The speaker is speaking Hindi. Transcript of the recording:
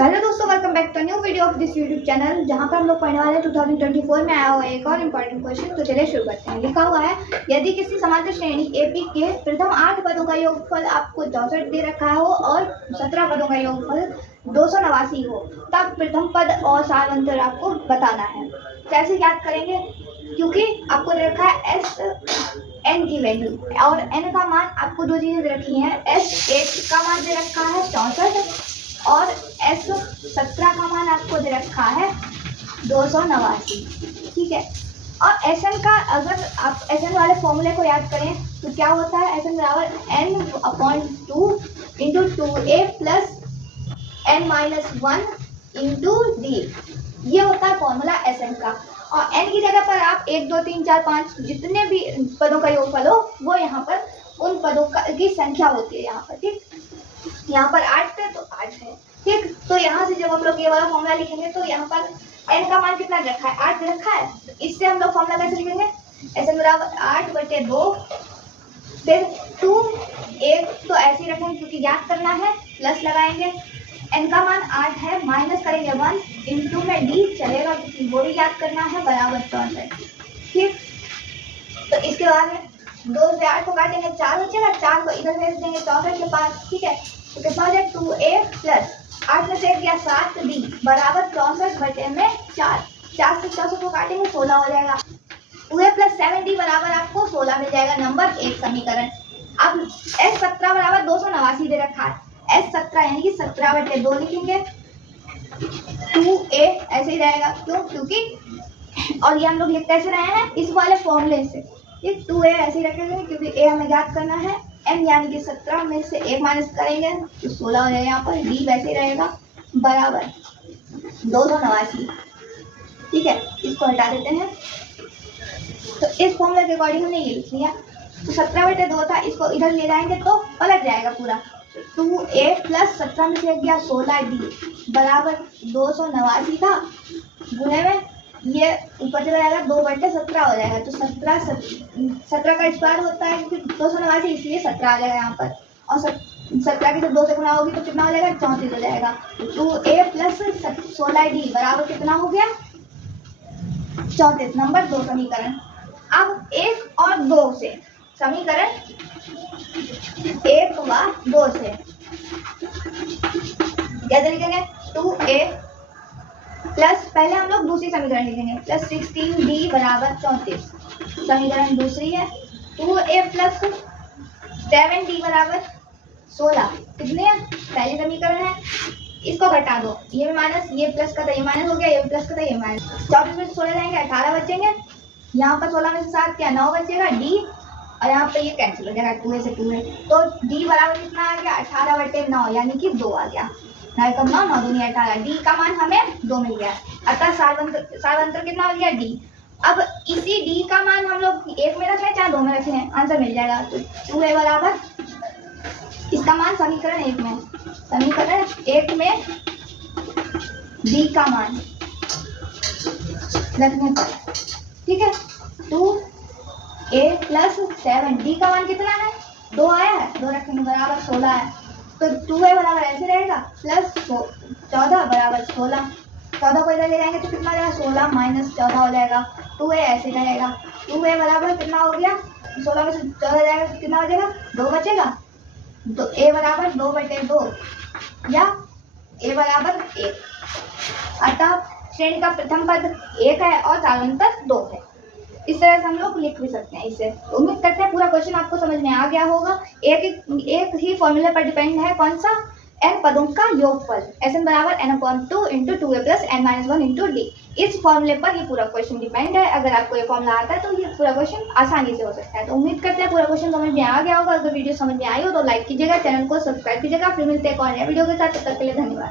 तो हेलो दोस्तों, welcome back to new video of this YouTube channel, जहां पर हम लोग पढ़ने वाले हैं 2024 में आया हुआ एक और इम्पोर्टेंट क्वेश्चन। तो चलिए शुरू करते हैं। लिखा हुआ है, यदि किसी समांतर श्रेणी एपी के प्रथम 8 पदों का योगफल आपको 64 दे रखा हो और 17 पदों का योगफल 289 हो, तब प्रथम पद और सारांतर आपको बताना है। कैसे याद करेंगे? क्योंकि आपको दे रखा है एस एन की वैल्यू और एन का मान आपको दो चीजें दे रखी हैं। एस 8 का मान दे रखा है 64 और एस 17 का मान आपको दे रखा है 289। ठीक है। और एस एन का, अगर आप एस एन वाले फॉर्मूले को याद करें तो क्या होता है? एस एन बराबर N upon 2 into 2a plus N minus 1 into D. ये होता है फॉर्मूला एस एन का। और एन की जगह पर आप 1 2 3 4 5 जितने भी पदों का योगफल हो वो यहाँ पर उन पदों की संख्या होती है यहाँ पर। ठीक, यहाँ पर 8 थे तो 8 है। ठीक, तो यहाँ से जब हम लोग ये वाला फॉर्मूला लिखेंगे तो यहाँ पर n का मान कितना रखा है? 8 रखा है। तो इससे हम लोग फॉर्मूला कैसे लिखेंगे? ऐसे बराबर 8/2 फिर 2 1 तो ऐसे ही रखेंगे क्योंकि याद करना है, प्लस लगाएंगे। n का मान 8 है, माइनस करेंगे 1 इंटू में d चलेगा क्योंकि वो भी याद करना है, बराबर 64। ठीक, तो इसके बाद 2 से 8 को काटेंगे, 4 बचेगा, 4 को इधर भेज देंगे 64 के पास। ठीक है, तो कितना हो जाएगा? 2a प्लस 8 में से गया 7d बराबर 64/4। 4 से 64 को काटेंगे 16 हो जाएगा। 2a प्लस 7d बराबर आपको 16 मिल जाएगा, नंबर 1 समीकरण। अब S17 बराबर 289 दे रखा है। S17 यानी कि 17/2 लिखेंगे। 2a ऐसे ही रहेगा, क्यों? क्योंकि और ये हम लोग लिख कैसे रहे हैं? इस वाले फॉर्मूले से। ये 2a ऐसे ही रखेंगे क्योंकि a हमें याद करना है। m यानी कि 17 में से 1 माइनस करेंगे तो 16 हो जाएगा। यहाँ पर d वैसे ही रहेगा, बराबर 289। ठीक है, इसको हटा देते हैं। तो इस फॉर्मूले के अकॉर्डिंग हमने ये लिख लिया। तो 17/2 था, इसको इधर ले जाएंगे तो पलट जाएगा पूरा। 2a प्लस 17 में से गया 16d बराबर 289 था, गुणे में ये ऊपर चला जाएगा 2/17 हो जाएगा। तो 17 का स्क्वायर होता है क्योंकि 289, इसलिए 17 आ जाएगा यहाँ पर। और 17 की जब 2 से गुणा होगी तो कितना हो जाएगा? 34 हो जाएगा। तो 2a प्लस 16d बराबर कितना हो गया? 34, नंबर 2 समीकरण। अब 1 और 2 से समीकरण 1 व 2 से कैसे लिखेंगे? 2a प्लस, पहले हम लोग दूसरी समीकरण लिखेंगे, प्लस 16d बराबर 34। समीकरण दूसरी है 2a प्लस 7d बराबर 16। कितने हैं? पहली समीकरण है, इसको घटा दो, ये भी माइनस, ये प्लस का था, ये माइनस हो गया, ये प्लस का था, ये माइनस। 34 में से 16 जाएंगे 18 बचेंगे। यहाँ पर 16 में से 7 क्या? 9 बचेगा d, और यहाँ पे ये कैंसिल हो जाएगा, 2a से 2a। तो d बराबर कितना आ गया? 18/9 यानी कि 2 आ गया। 9 कम 9, 9 दूनी 18, d का मान हमें 2 मिल गया। अतः सारांतर कितना हो गया? d। अब इसी d का मान हम लोग 1 में रखें चाहे 2 में रखें, आंसर मिल जाएगा। तो 2a बराबर, इसका मान समीकरण 1 में, समीकरण 1 में d का मान रखने पर। ठीक है, 2a प्लस 7d का मान कितना है? 2 आया है, 2 रखेंगे, बराबर 16 है। तो 2a बराबर ऐसे रहेगा, प्लस 14 बराबर 16। 14 को इधर ले जाएंगे तो कितना हो जाएगा? 16 माइनस 14 हो जाएगा। 2a ऐसे रहेगा। 2a बराबर कितना हो गया? 16 में से 14 जाएगा तो कितना हो जाएगा? 2 बचेगा। तो a बराबर 2/2 या a बराबर 1। अतः श्रेणी का प्रथम पद 1 है और सारांतर 2 है। इस तरह से हम लोग लिख भी सकते हैं इसे। उम्मीद करते हैं पूरा क्वेश्चन आपको समझ में आ गया होगा। एक ही फॉर्मूले पर डिपेंड है, कौन सा? n पदों का योगफल। Sn बराबर n/2 into 2a plus n minus 1 into d। इस फॉर्मूले पर ये पूरा क्वेश्चन डिपेंड है। अगर आपको ये फॉर्मूला आता है तो ये पूरा क्वेश्चन आसानी से हो सकता है। तो उम्मीद करते हैं पूरा क्वेश्चन समझ में आ गया होगा। अगर वीडियो समझ में आई हो तो लाइक कीजिएगा, चैनल को सब्सक्राइब कीजिएगा। फिर मिलते हैं एक और नए वीडियो के साथ, तब तक के लिए धन्यवाद।